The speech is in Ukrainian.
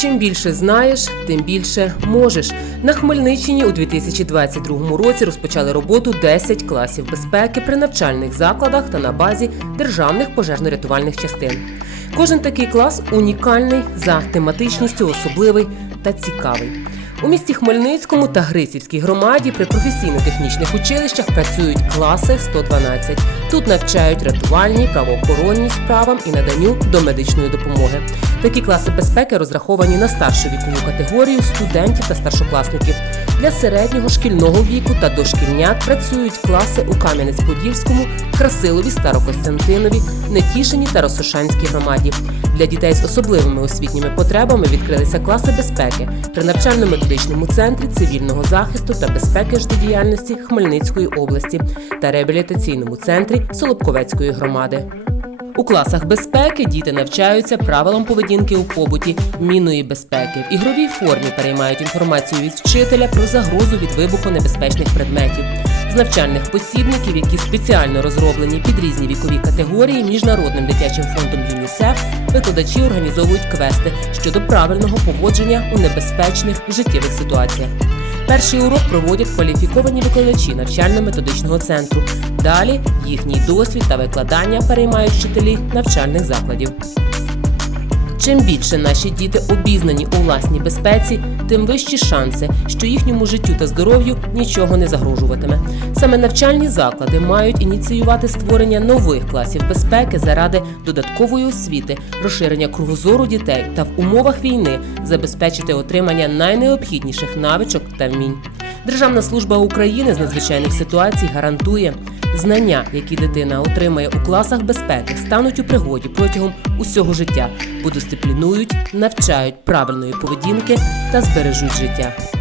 Чим більше знаєш, тим більше можеш. На Хмельниччині у 2022 році розпочали роботу 10 класів безпеки при навчальних закладах та на базі державних пожежно-рятувальних частин. Кожен такий клас унікальний за тематичністю, особливий та цікавий. У місті Хмельницькому та Грицівській громаді при професійно-технічних училищах працюють класи 112. Тут навчають рятувальні, правоохоронні справам і наданню домедичної допомоги. Такі класи безпеки розраховані на старшу вікову категорію студентів та старшокласників. Для середнього шкільного віку та дошкільнят працюють класи у Кам'янець-Подільському, Красилові, Старокостянтинові, Нетішині та Росошанській громаді. Для дітей з особливими освітніми потребами відкрилися класи безпеки при навчально-методичному центрі цивільного захисту та безпеки життєдіяльності Хмельницької області та реабілітаційному центрі Солобковецької громади. У класах безпеки діти навчаються правилам поведінки у побуті, мінної безпеки. В ігровій формі переймають інформацію від вчителя про загрозу від вибуху небезпечних предметів. З навчальних посібників, які спеціально розроблені під різні вікові категорії, міжнародним дитячим фондом ЮНІСЕФ викладачі організовують квести щодо правильного поводження у небезпечних життєвих ситуаціях. Перший урок проводять кваліфіковані викладачі навчально-методичного центру. Далі їхній досвід та викладання переймають вчителі навчальних закладів. Чим більше наші діти обізнані у власній безпеці, тим вищі шанси, що їхньому життю та здоров'ю нічого не загрожуватиме. Саме навчальні заклади мають ініціювати створення нових класів безпеки заради додаткової освіти, розширення кругозору дітей та в умовах війни забезпечити отримання найнеобхідніших навичок та вмінь. Державна служба України з надзвичайних ситуацій гарантує, знання, які дитина отримає у класах безпеки, стануть у пригоді протягом усього життя, бо дисциплінують, навчають правильної поведінки та збережуть життя.